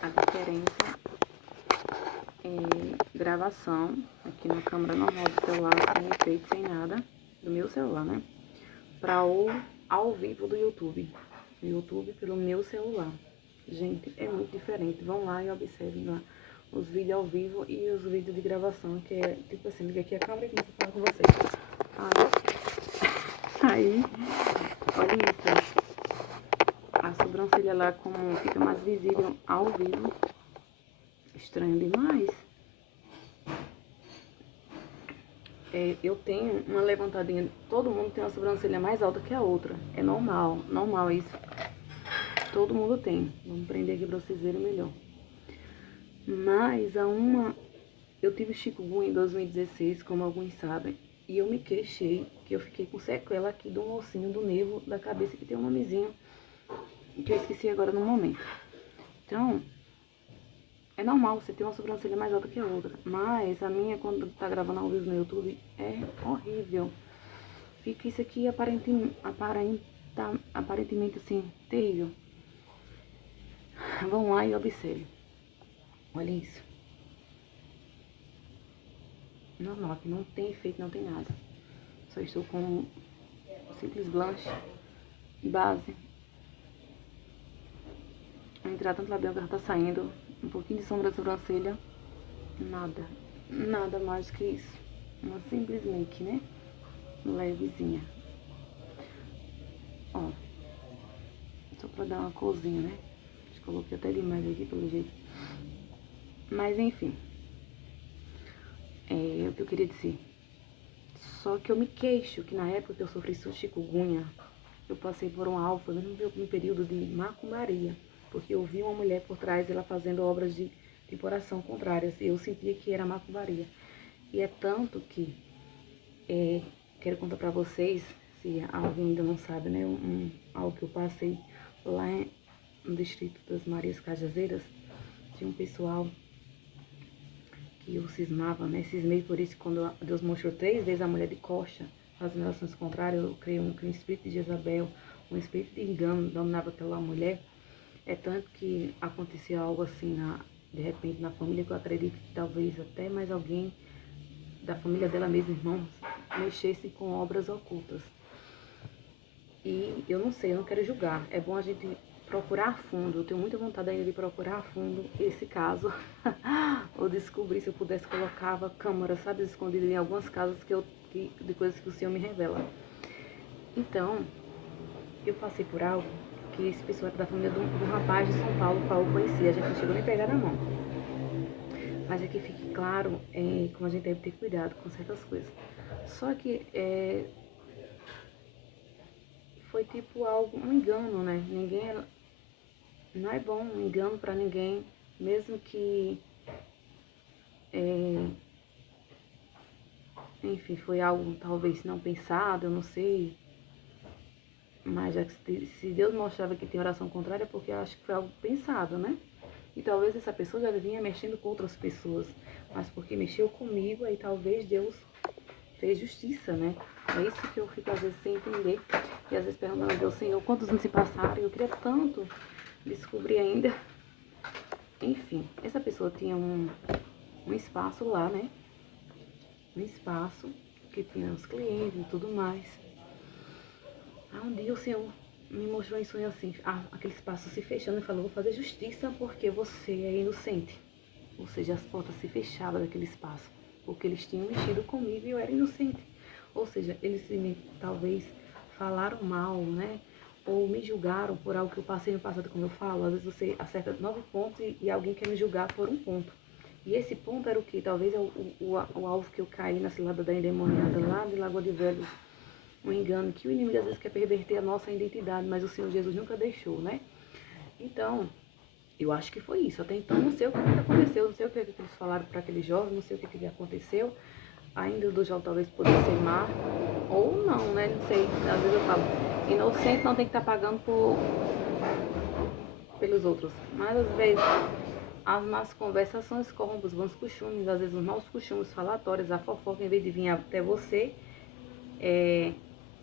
A diferença é gravação, aqui na câmera normal do celular, sem efeito, sem nada, do meu celular, né? Para o ao vivo do YouTube. YouTube pelo meu celular. Gente, é muito diferente. Vão lá e observem lá os vídeos ao vivo e os vídeos de gravação, que é tipo assim, liga aqui a câmera e começa a falar com vocês. Aí, olha isso. A sobrancelha lá como fica mais visível ao vivo. Estranho demais. Eu tenho uma levantadinha. Todo mundo tem uma sobrancelha mais alta que a outra. É normal, normal isso. Todo mundo tem. Vamos prender aqui pra vocês verem melhor. Mas eu tive chikungunya em 2016, como alguns sabem. E eu me queixei que eu fiquei com sequela aqui do ossinho do nervo da cabeça, que tem um nomezinho que eu esqueci agora no momento. Então, é normal você ter uma sobrancelha mais alta que a outra. Mas a minha, quando tá gravando ao vivo no YouTube, é horrível. Fica isso aqui aparentemente assim, terrível. Vão lá e observem. Olha isso. Normal, aqui não tem efeito, não tem nada. Só estou com um simples blush, base. Vou entrar tanto labial que ela tá saindo. Um pouquinho de sombra da sobrancelha. Nada. Nada mais que isso. Uma simples make, né? Levezinha. Ó. Só pra dar uma corzinha, né? Acho que coloquei até demais aqui pelo jeito. Mas enfim. É o que eu queria dizer. Só que eu me queixo que na época que eu sofri chikungunya, eu passei por um alfa no período de macumbaria. Porque eu vi uma mulher por trás, ela fazendo obras de oração contrárias. E eu sentia que era macumbaria. E é tanto que, quero contar pra vocês, se alguém ainda não sabe, né? Algo que eu passei lá no distrito das Marias Cajazeiras. Tinha um pessoal que eu cismava, né? Cismei por isso quando Deus mostrou 3 vezes a mulher de coxa fazendo relações contrárias. Eu criei um espírito de Jezabel, um espírito de engano, dominava aquela mulher. É tanto que aconteceu algo assim, de repente, na família, que eu acredito que talvez até mais alguém da família dela mesma, irmãos, mexesse com obras ocultas. E eu não sei, eu não quero julgar. É bom a gente procurar a fundo. Eu tenho muita vontade ainda de procurar a fundo esse caso. Ou descobrir, se eu pudesse, colocava câmera, sabe, escondida em algumas casas de coisas que o Senhor me revela. Então, eu passei por algo que esse pessoal era da família do rapaz de São Paulo, qual eu conhecia. A gente não chegou nem a pegar na mão. Mas é que fique claro como a gente deve ter cuidado com certas coisas. Só que foi tipo algo, um engano, né? Não é bom um engano pra ninguém, mesmo que, enfim, foi algo talvez não pensado, eu não sei. Mas já que se Deus mostrava que tem oração contrária, é porque eu acho que foi algo pensado, né? E talvez essa pessoa já vinha mexendo com outras pessoas, mas porque mexeu comigo, aí talvez Deus fez justiça, né? É isso que eu fico às vezes sem entender. E às vezes perguntando a Deus, Senhor, quantos anos se passaram? Eu queria tanto descobrir ainda. Enfim, essa pessoa tinha um espaço lá, né? Um espaço que tinha os clientes e tudo mais. Aí um dia o Senhor me mostrou em sonho assim, aquele espaço se fechando e falou, vou fazer justiça porque você é inocente. Ou seja, as portas se fechavam daquele espaço, porque eles tinham mexido comigo e eu era inocente. Ou seja, eles talvez falaram mal, né? Ou me julgaram por algo que eu passei no passado, como eu falo. Às vezes você acerta 9 pontos e alguém quer me julgar por 1 ponto. E esse ponto era o que? Talvez é o alvo que eu caí na cilada da endemoniada lá de Lagoa de Velhos. Um engano que o inimigo às vezes quer perverter a nossa identidade, mas o Senhor Jesus nunca deixou, né? Então, eu acho que foi isso. Até então, não sei o que aconteceu, não sei o que eles falaram para aquele jovem, não sei o que aconteceu. Ainda do jovem talvez pudesse ser má, ou não, né? Não sei. Às vezes eu falo, inocente não tem que estar pagando pelos outros. Mas às vezes, as más conversações corrompem os bons costumes, às vezes os maus costumes falatórios, a fofoca, em vez de vir até você,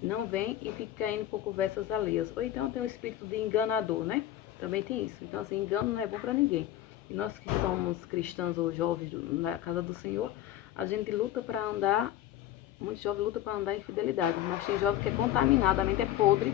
não vem e fica indo por conversas alheias. Ou então tem o espírito de enganador, né? Também tem isso. Então, assim, engano não é bom pra ninguém. E nós que somos cristãos ou jovens na casa do Senhor, a gente luta para andar, muitos jovens lutam para andar em fidelidade, mas tem jovem que é contaminado, a mente é podre,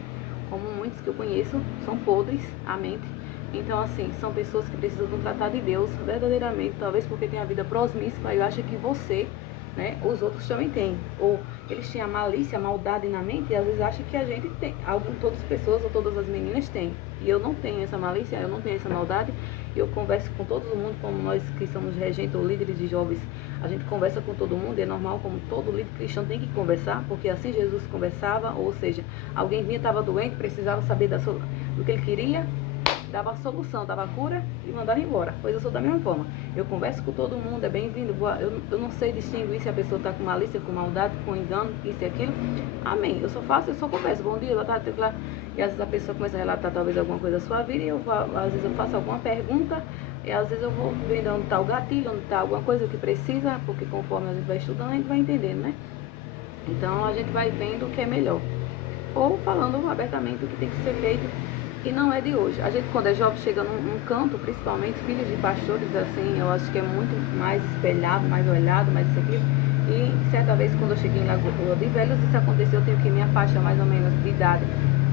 como muitos que eu conheço, são podres, a mente. Então, assim, são pessoas que precisam do tratar de Deus verdadeiramente, talvez porque tem a vida prosmíscua e acha que você, né, os outros também têm. Ou eles têm a malícia, a maldade na mente e às vezes acham que a gente tem. Todas as pessoas ou todas as meninas têm. E eu não tenho essa malícia, eu não tenho essa maldade. Eu converso com todo mundo, como nós que somos regentes ou líderes de jovens, a gente conversa com todo mundo, é normal, como todo líder cristão tem que conversar, porque assim Jesus conversava, ou seja, alguém vinha, estava doente, precisava saber do que ele queria, dava a solução, dava a cura e mandava embora. Pois eu sou da mesma forma. Eu converso com todo mundo, é bem-vindo. Eu não sei distinguir se a pessoa está com malícia, com maldade, com engano, isso e aquilo. Amém. Eu só faço, eu só converso. Bom dia, boa tarde, lá. E às vezes a pessoa começa a relatar talvez alguma coisa da sua vida e às vezes eu faço alguma pergunta e às vezes eu vou vendo onde está o gatilho, onde está alguma coisa que precisa, porque conforme a gente vai estudando, a gente vai entendendo, né? Então a gente vai vendo o que é melhor. Ou falando abertamente o que tem que ser feito e não é de hoje. A gente, quando é jovem, chega num canto, principalmente filhos de pastores, assim, eu acho que é muito mais espelhado, mais olhado, mais isso aqui. E certa vez, quando eu cheguei em Lagoa de Velhos, isso aconteceu, eu tenho que minha faixa mais ou menos de idade,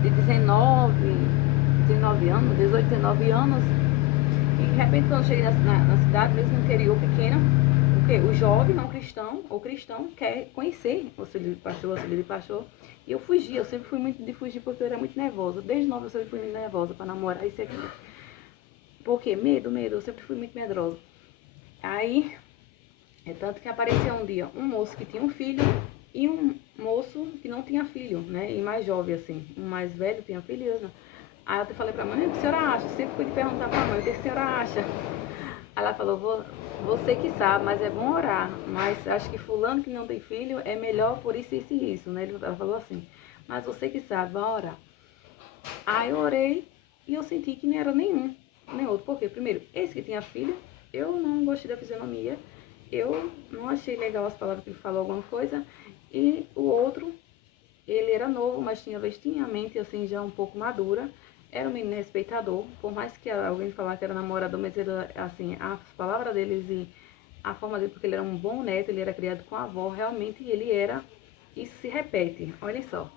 de 19 anos, 18, 19 anos. E de repente, quando eu cheguei na cidade, mesmo no interior pequeno, o jovem não cristão, ou cristão, quer conhecer o auxílio de pastor. E eu fugi, eu sempre fui muito de fugir porque eu era muito nervosa. Desde nova eu sempre fui muito nervosa para namorar isso aqui. Por quê? Medo, eu sempre fui muito medrosa. Aí, é tanto que apareceu um dia um moço que tinha um filho e um moço que não tinha filho, né? E mais jovem, assim. Um mais velho tinha filho e eu não. Aí eu até falei pra mãe, o que a senhora acha? Sempre fui perguntar pra mãe, o que a senhora acha? Ela falou, você que sabe, mas é bom orar. Mas acho que fulano que não tem filho é melhor por isso, isso e isso, né? Ela falou assim, mas você que sabe, vai orar. Aí eu orei e eu senti que não era nenhum, nem outro. Por quê? Primeiro, esse que tinha filho, eu não gostei da fisionomia. Eu não achei legal as palavras que ele falou, alguma coisa. E o outro, ele era novo, mas tinha a mente assim já um pouco madura. Era um menino respeitador, por mais que alguém falasse que era namorador, mas ele, assim, as palavras deles e a forma dele, porque ele era um bom neto, ele era criado com a avó, realmente ele era, isso se repete, olhem só,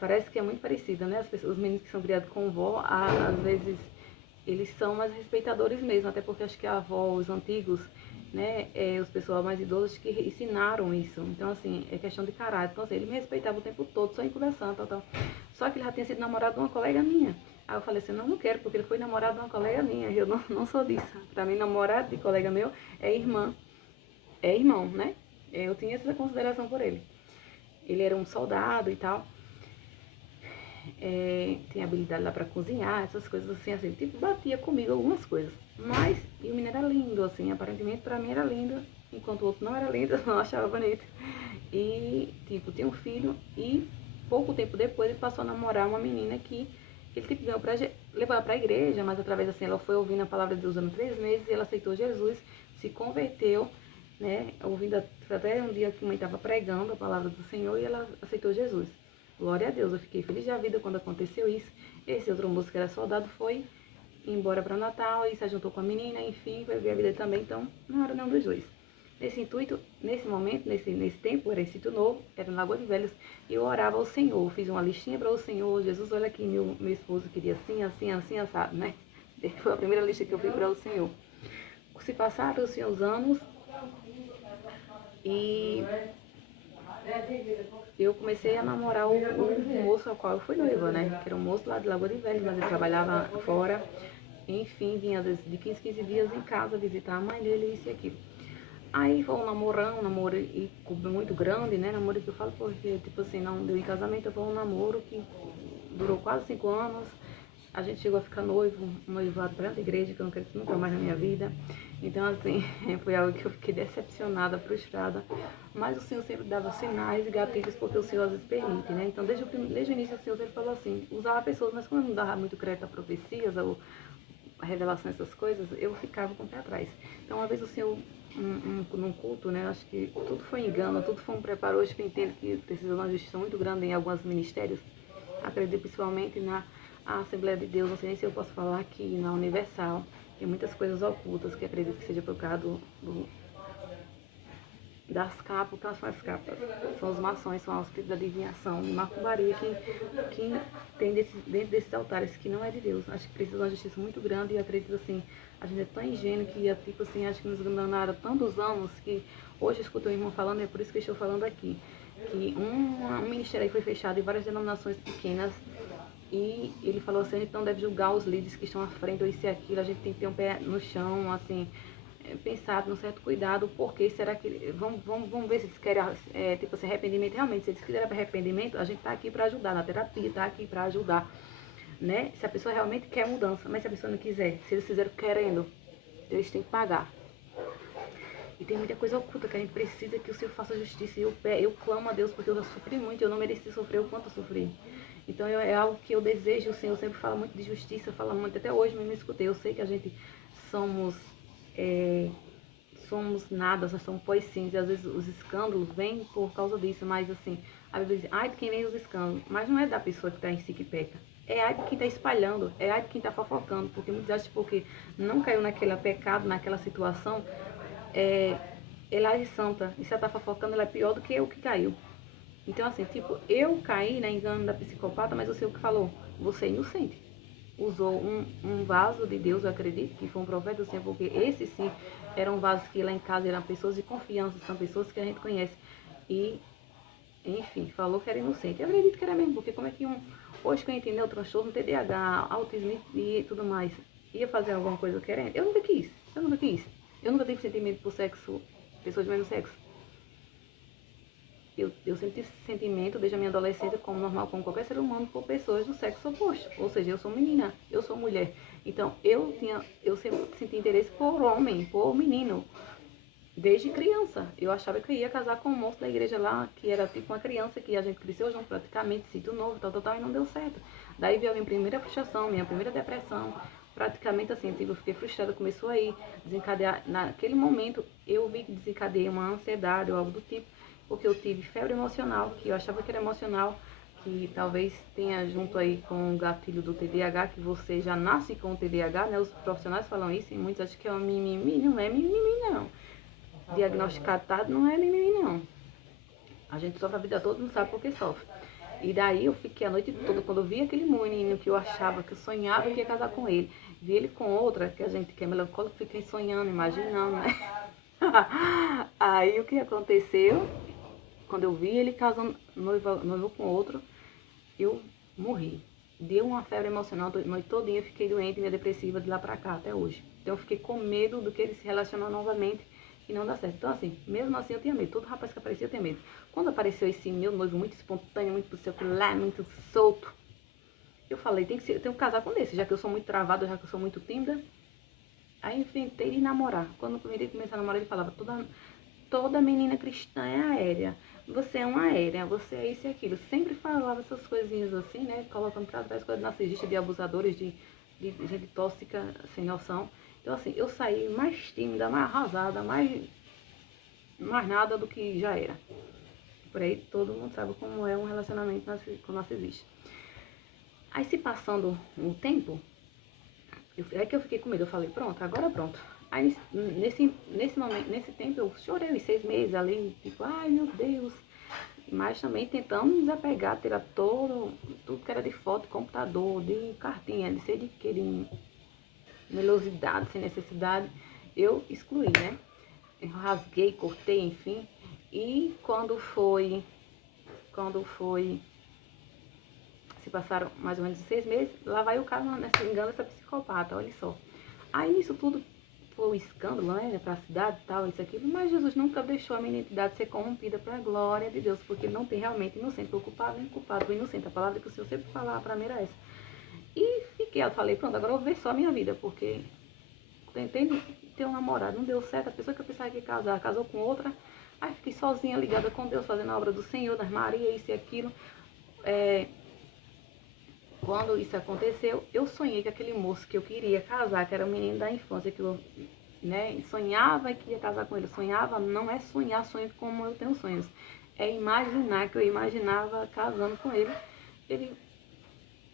parece que é muito parecido, né? Os meninos que são criados com avó, às vezes eles são mais respeitadores mesmo, até porque acho que a avó, os antigos, né, os pessoal mais idosos que ensinaram isso. Então, assim, é questão de caráter. Então, assim, ele me respeitava o tempo todo, só em conversando, tal, tal. Só que ele já tinha sido namorado de uma colega minha. Aí eu falei assim, não quero, porque ele foi namorado de uma colega minha. Eu não sou disso. Pra mim, namorado de colega meu é irmã. É irmão, né? Eu tinha essa consideração por ele. Ele era um soldado e tal. Tinha habilidade lá pra cozinhar, essas coisas assim, tipo, batia comigo algumas coisas. Mas, e o menino era lindo, assim, aparentemente pra mim era lindo, enquanto o outro não era lindo, eu não achava bonito. E, tipo, tinha um filho e pouco tempo depois ele passou a namorar uma menina que ele, tipo, ganhou pra levar pra igreja, mas através, assim, ela foi ouvindo a palavra de Deus durante 3 meses e ela aceitou Jesus, se converteu, né, ouvindo até um dia que a mãe estava pregando a palavra do Senhor e ela aceitou Jesus. Glória a Deus, eu fiquei feliz da vida quando aconteceu isso. Esse outro moço que era soldado foi embora para Natal e se juntou com a menina, enfim, foi ver a vida também, então não era nenhum dos dois. Nesse intuito, nesse momento, nesse tempo, era esse sítio novo, era na Lagoa de Velhos, e eu orava ao Senhor, fiz uma listinha para o Senhor, Jesus, olha aqui, meu esposo queria assim, assim, assim, assado, né? Foi a primeira lista que eu fiz para o Senhor. Se passaram-se os anos e eu comecei a namorar o moço ao qual eu fui noiva, né? Que era um moço lá de Lagoa de Velhos, mas ele trabalhava fora. Enfim, vinha às vezes de 15 dias em casa visitar a mãe dele, isso e aquilo. Aí foi um namoro e muito grande, né? Namoro que eu falo porque, tipo assim, não deu em casamento, foi um namoro que durou quase 5 anos. A gente chegou a ficar noivo, noivado perante a igreja, que eu não quero nunca mais na minha vida. Então, assim, foi algo que eu fiquei decepcionada, frustrada. Mas o Senhor sempre dava sinais e gatilhos, porque o Senhor às vezes permite, né? Então, desde o início, o Senhor sempre falou assim, usava pessoas, mas quando eu não dava muito crédito a profecias ou a revelação dessas coisas, eu ficava com o pé atrás. Então, uma vez o Senhor, num culto, né? Acho que tudo foi engano, tudo foi um preparo. Hoje eu entendo que precisa de uma justiça muito grande em alguns ministérios. Acredito principalmente na Assembleia de Deus, não sei nem se eu posso falar aqui, na Universal. Tem muitas coisas ocultas que acredito que seja por causa das capas. O que são as capas? São os maçons, são os espíritos da adivinhação, de macumbaria que tem dentro desses altares, que não é de Deus. Acho que precisa de uma justiça muito grande e acredito assim, a gente é tão ingênuo que, tipo assim, acho que nos enganaram tantos anos que hoje eu escuto o irmão falando, e é por isso que eu estou falando aqui, que um ministério aí foi fechado em várias denominações pequenas. E ele falou assim, a gente não deve julgar os líderes que estão à frente ou isso e aquilo, a gente tem que ter um pé no chão, assim, pensar num certo cuidado, porque será que, vamos ver se eles querem, tipo assim, arrependimento, realmente, se eles quiserem arrependimento, a gente está aqui para ajudar, na terapia, está aqui para ajudar, né, se a pessoa realmente quer mudança, mas se a pessoa não quiser, se eles fizeram querendo, eles têm que pagar. E tem muita coisa oculta que a gente precisa que o Senhor faça justiça. E eu clamo a Deus porque eu já sofri muito, eu não mereci sofrer o quanto eu sofri. Então é algo que eu desejo. O Senhor sempre fala muito de justiça, fala muito, até hoje mesmo me escutei. Eu sei que a gente somos, somos nada, nós somos pós cinza. E às vezes os escândalos vêm por causa disso, mas assim, a Bíblia diz, ai de quem vem os escândalos. Mas não é da pessoa que está em si que peca. É ai de quem está espalhando, é ai de quem está fofocando. Porque muitos acham que porque não caiu naquele pecado, naquela situação, ela é santa. E se ela tá fofocando, ela é pior do que eu que caiu. Então, assim, tipo, eu caí na engano da psicopata, mas eu sei o que falou. Você é inocente. Usou um vaso de Deus, eu acredito, que foi um profeta do Senhor, porque esse sim era um vaso que lá em casa eram pessoas de confiança, são pessoas que a gente conhece. E, enfim, falou que era inocente. Eu acredito que era mesmo, porque como é que hoje que eu entendi o transtorno, TDAH, autismo e tudo mais, ia fazer alguma coisa querendo? Eu nunca quis, eu nunca quis. Eu nunca tive sentimento por sexo, pessoas do mesmo sexo. Eu sempre tive esse sentimento desde a minha adolescência, como normal, como qualquer ser humano, por pessoas do sexo oposto. Ou seja, eu sou menina, eu sou mulher. Então, eu sempre senti interesse por homem, por menino. Desde criança. Eu achava que eu ia casar com um moço da igreja lá, que era tipo uma criança, que a gente cresceu junto praticamente, sítio novo, tal, e não deu certo. Daí veio a minha primeira frustração, minha primeira depressão. Praticamente assim, eu fiquei frustrada, começou aí desencadear. Naquele momento, eu vi que desencadeei uma ansiedade ou algo do tipo, porque eu tive febre emocional, que eu achava que era emocional, que talvez tenha junto aí com o gatilho do TDAH, que você já nasce com o TDAH, né? Os profissionais falam isso, e muitos acham que é um mimimi, não é mimimi não. Diagnosticado tarde não é mimimi não. A gente sofre a vida toda, não sabe por que sofre. E daí eu fiquei a noite toda, quando eu vi aquele menino que eu achava, que eu sonhava que ia casar com ele, vi ele com outra, que a gente que é melancólico, fiquei sonhando, imaginando, né? Aí o que aconteceu? Quando eu vi ele casando, noivo com outro, eu morri. Deu uma febre emocional, a noite todinha eu fiquei doente, meio depressiva de lá pra cá, até hoje. Então eu fiquei com medo do que ele se relacionar novamente e não dá certo. Então assim, mesmo assim eu tinha medo. Todo rapaz que aparecia eu tinha medo. Quando apareceu esse meu noivo muito espontâneo, muito circular, muito solto, eu falei, eu tenho que casar com esse, já que eu sou muito travada, já que eu sou muito tímida. Aí inventei de namorar. Quando eu comecei a namorar, ele falava, toda menina cristã é aérea. Você é uma aérea, você é isso e aquilo. Sempre falava essas coisinhas assim, né? Colocando pra trás coisas narcisistas, de abusadores, de gente tóxica, sem noção. Então, assim, eu saí mais tímida, mais arrasada, mais nada do que já era. Por aí todo mundo sabe como é um relacionamento com narcisista. Aí, se passando um tempo, é que eu fiquei com medo. Eu falei, pronto, agora pronto. Aí, nesse momento, nesse tempo, eu chorei uns 6 meses ali, tipo, ai meu Deus. Mas também tentando me desapegar, tirar tudo que era de foto, computador, de cartinha, de sei de que, de melosidade, sem necessidade. Eu excluí, né? Eu rasguei, cortei, enfim. E se passaram mais ou menos 6 meses, lá vai o cara nessa engano, essa psicopata, olha só. Aí isso tudo foi um escândalo, né, para a cidade e tal, isso, aquilo, mas Jesus nunca deixou a minha identidade ser corrompida para a glória de Deus, porque ele não tem realmente inocente, o culpado nem culpado, o inocente, a palavra que o Senhor sempre falava para mim era essa. E eu falei, pronto, agora eu vou ver só a minha vida, porque tentei ter um namorado, não deu certo, a pessoa que eu pensava que ia casar, casou com outra, aí fiquei sozinha, ligada com Deus, fazendo a obra do Senhor, das Maria, isso e aquilo. Quando isso aconteceu, eu sonhei que aquele moço que eu queria casar, que era um menino da infância, que eu, né, sonhava que ia casar com ele. Sonhava não é sonhar sonhos como eu tenho sonhos. É imaginar que eu imaginava casando com ele. Ele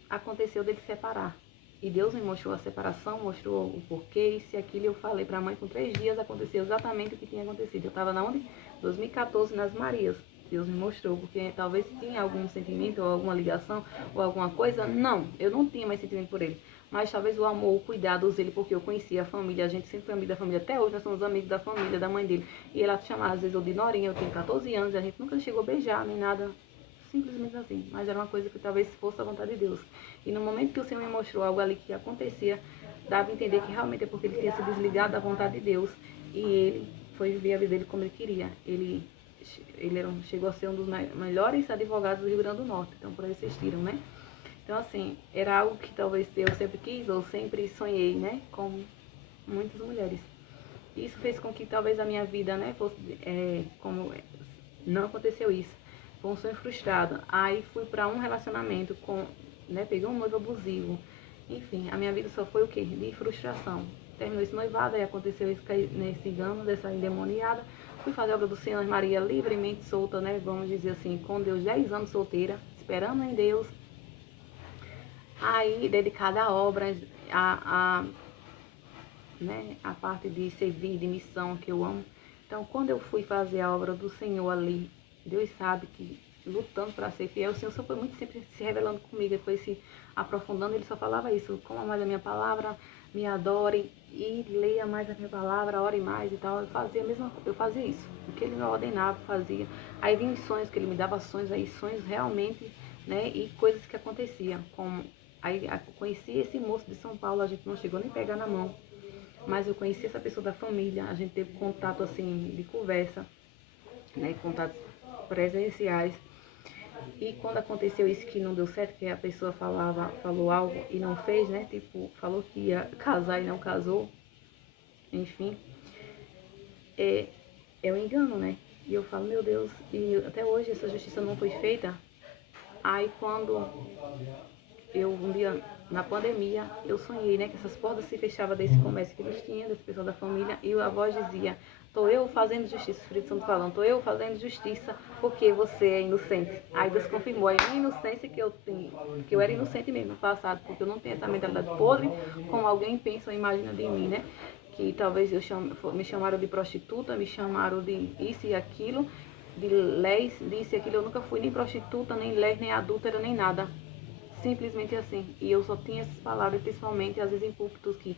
aconteceu dele separar. E Deus me mostrou a separação, mostrou o porquê, isso e aquilo. Eu falei para a mãe, com 3 dias aconteceu exatamente o que tinha acontecido. Eu estava na onde? 2014, nas Marias. Deus me mostrou, porque talvez tinha algum sentimento, ou alguma ligação, ou alguma coisa. Não, eu não tinha mais sentimento por ele. Mas talvez o amor, o cuidado, o zelo, porque eu conhecia a família, a gente sempre foi amigo da família, até hoje nós somos amigos da família, da mãe dele. E ela chamava, às vezes, eu de Norinha, eu tenho 14 anos, e a gente nunca chegou a beijar, nem nada, simplesmente assim. Mas era uma coisa que talvez fosse a vontade de Deus. E no momento que o Senhor me mostrou algo ali que acontecia, dava a entender que realmente é porque ele tinha se desligado da vontade de Deus, e ele foi viver a vida dele como ele queria. Ele chegou a ser um dos melhores advogados do Rio Grande do Norte, então por aí vocês tiram, né? Então, assim, era algo que talvez eu sempre quis ou sempre sonhei, né? Como muitas mulheres. Isso fez com que talvez a minha vida, né, fosse como não aconteceu isso. Foi um sonho frustrado. Aí fui para um relacionamento com, né, peguei um noivo abusivo. Enfim, a minha vida só foi o quê? De frustração. Terminou esse noivado, aí aconteceu isso, nesse engano, dessa endemoniada. Fui fazer a obra do Senhor Maria livremente solta, né? Vamos dizer assim, com Deus, 10 anos solteira, esperando em Deus. Aí, dedicada à obra, né, a parte de servir, de missão que eu amo. Então, quando eu fui fazer a obra do Senhor ali, Deus sabe que lutando para ser fiel, o Senhor só foi muito sempre se revelando comigo, ele foi se aprofundando, ele só falava isso: coma mais a minha palavra, me adore e leia mais a minha palavra, ore mais e tal. Eu fazia isso, o que ele me ordenava, fazia. Aí vinham os sonhos, que ele me dava sonhos, aí sonhos realmente, né, e coisas que aconteciam, como aí eu conheci esse moço de São Paulo, a gente não chegou nem a pegar na mão, mas eu conheci essa pessoa da família, a gente teve contato assim de conversa, né, contatos presenciais. E quando aconteceu isso que não deu certo, que a pessoa falou algo e não fez, né, tipo, falou que ia casar e não casou, enfim, é um engano, né? E eu falo, meu Deus, e até hoje essa justiça não foi feita. Aí quando um dia, na pandemia, eu sonhei, né, que essas portas se fechavam desse comércio que eles tinham, das pessoas da família, e a voz dizia: tô eu fazendo justiça, o Espírito Santo falando, tô eu fazendo justiça porque você é inocente. Aí Deus confirmou a minha inocência, que eu tenho, que eu era inocente mesmo no passado, porque eu não tenho essa mentalidade podre como alguém pensa ou imagina de mim, né? Que talvez me chamaram de prostituta, me chamaram de isso e aquilo, de leis, disso e aquilo. Eu nunca fui nem prostituta, nem leis, nem adúltera, nem nada. Simplesmente assim. E eu só tinha essas palavras, principalmente às vezes em púlpitos, que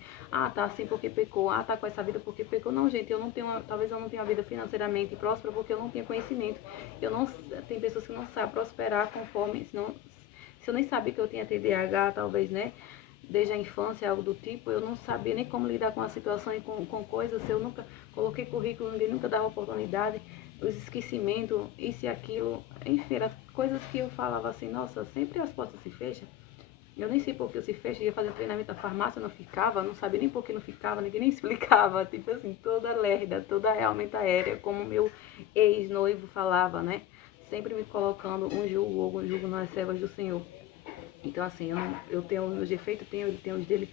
tá assim porque pecou, tá com essa vida porque pecou. Não, gente, eu não tenho talvez eu não tenha uma vida financeiramente próspera porque eu não tenho conhecimento. Eu não Tem pessoas que não sabem prosperar conforme, se eu nem sabia que eu tinha TDAH, talvez, né? Desde a infância, algo do tipo, eu não sabia nem como lidar com a situação e com coisas. Eu nunca coloquei currículo, ninguém nunca dava oportunidade, os esquecimentos, isso e aquilo, enfim, eram coisas que eu falava assim, nossa, sempre as portas se fecham. Eu nem sei por que eu se fecha, ia fazer treinamento na farmácia, não ficava, não sabia nem por que não ficava, ninguém nem explicava, tipo assim, toda lerda, toda realmente aérea, como meu ex-noivo falava, né? Sempre me colocando um jugo nas servas do Senhor. Então, assim, eu tenho os meus defeitos, ele tem os dele.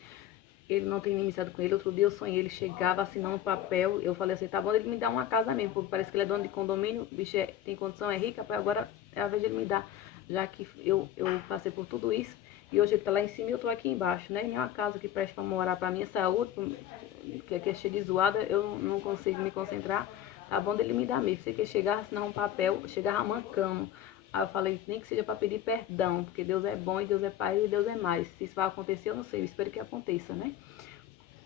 Ele não tem inimizade com ele. Outro dia eu sonhei, ele chegava assinando um papel. Eu falei assim, tá bom, ele me dá uma casa mesmo, porque parece que ele é dono de condomínio, o bicho tem condição, é rico, agora é a vez de ele me dar. Já que eu passei por tudo isso, e hoje ele tá lá em cima e eu tô aqui embaixo, né? Nenhuma casa que preste pra morar, pra minha saúde, que aqui é cheia de zoada, eu não consigo me concentrar. Tá bom dele me dar mesmo. Você quer chegar, assinar um papel, chegava mancando. Aí eu falei, nem que seja para pedir perdão, porque Deus é bom e Deus é Pai e Deus é mais. Se isso vai acontecer, eu não sei, eu espero que aconteça, né?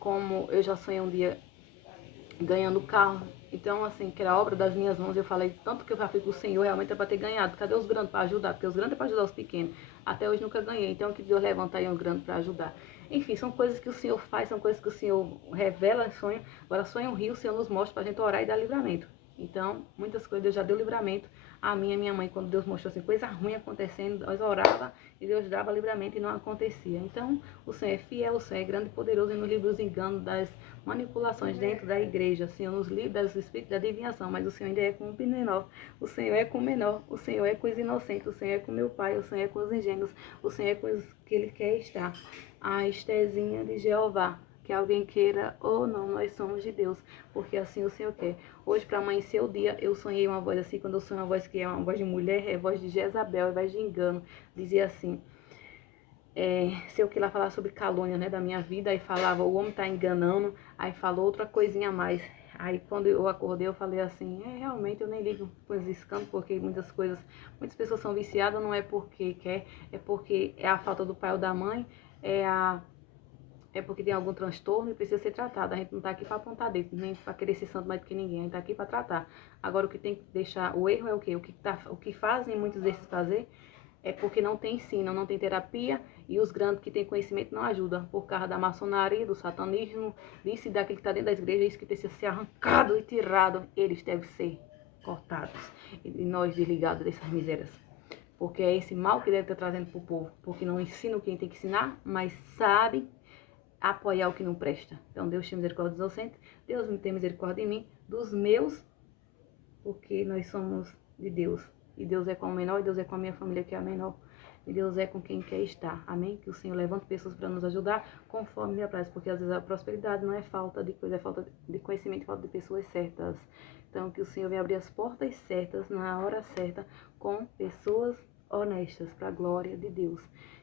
Como eu já sonhei um dia ganhando carro, então assim, que era obra das minhas mãos, eu falei, tanto que eu já fui pro Senhor, realmente é para ter ganhado. Cadê os grandes para ajudar? Porque os grandes é para ajudar os pequenos. Até hoje nunca ganhei, então que Deus levanta aí um grande para ajudar. Enfim, são coisas que o Senhor faz, são coisas que o Senhor revela, sonho. Agora, sonho um rio, o Senhor nos mostra para a gente orar e dar livramento. Então, muitas coisas Deus já deu livramento a mim e a minha mãe. Quando Deus mostrou assim, coisa ruim acontecendo, nós orava e Deus dava livramento e não acontecia. Então, o Senhor é fiel, o Senhor é grande e poderoso e nos livra dos enganos, das manipulações dentro da igreja. O Senhor nos livra dos espíritos da adivinhação, mas o Senhor ainda é com o menor, o Senhor é com o menor, o Senhor é com os inocentes, o Senhor é com meu pai, o Senhor é com os ingênuos, o Senhor é com os que Ele quer estar. A estezinha de Jeová, que alguém queira ou não, nós somos de Deus, porque assim o Senhor quer. Hoje, para amanhecer o dia, eu sonhei uma voz assim, quando eu sonho uma voz que é uma voz de mulher, é voz de Jezabel, é voz de engano. Dizia assim, sei o que lá falar sobre calúnia, né, da minha vida, aí falava, o homem tá enganando, aí falou outra coisinha a mais. Aí quando eu acordei, eu falei assim, realmente eu nem ligo com os escândalos, porque muitas pessoas são viciadas, não é porque quer, é porque é a falta do pai ou da mãe, é porque tem algum transtorno e precisa ser tratado. A gente não tá aqui para apontar dedo, nem para querer ser santo mais do que ninguém, a gente tá aqui para tratar. Agora o que tem que deixar, o erro é o quê? O que fazem muitos desses fazer é porque não tem ensino, não tem terapia, e os grandes que têm conhecimento não ajudam, por causa da maçonaria, do satanismo, disso e daquilo que está dentro da igreja, isso que precisa ser arrancado e tirado, eles devem ser cortados, e nós desligados dessas misérias. Porque é esse mal que deve estar trazendo para o povo, porque não ensina quem tem que ensinar, mas sabe apoiar o que não presta. Então Deus tem misericórdia dos inocentes, Deus me tem misericórdia de mim, dos meus, porque nós somos de Deus. E Deus é com o menor, e Deus é com a minha família, que é a menor. E Deus é com quem quer estar. Amém? Que o Senhor levante pessoas para nos ajudar conforme lhe apraz. Porque às vezes a prosperidade não é falta de coisa, é falta de conhecimento, falta de pessoas certas. Então que o Senhor venha abrir as portas certas, na hora certa, com pessoas honestas, para a glória de Deus.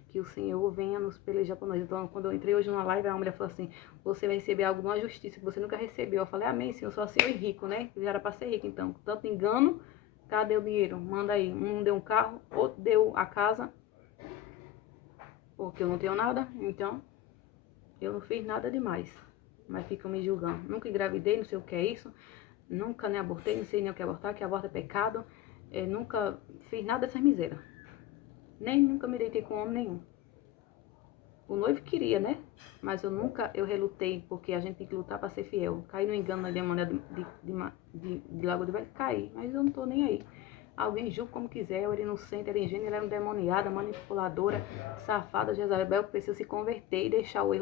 Que o Senhor venha nos pelejar por nós. Então, quando eu entrei hoje numa live, a mulher falou assim, você vai receber algo de uma justiça que você nunca recebeu. Eu falei, amém, Senhor, sou assim, eu e rico, né? Eu já era para ser rico, então. Tanto engano, cadê o dinheiro? Manda aí. Um deu um carro, outro deu a casa, porque eu não tenho nada, então eu não fiz nada demais. Mas ficam me julgando. Nunca engravidei, não sei o que é isso. Nunca nem abortei, não sei nem o que é abortar, que aborto é pecado. Nunca fiz nada dessas misérias. Nem nunca me deitei com homem nenhum. O noivo queria, né? Mas eu relutei, porque a gente tem que lutar para ser fiel. Caí no engano na demônia de Lagoa do Velho, caí, mas eu não tô nem aí. Alguém julga como quiser, eu era inocente, era ingênua, ela era endemoniada, manipuladora, safada, Jezabel, que precisa se converter e deixar o erro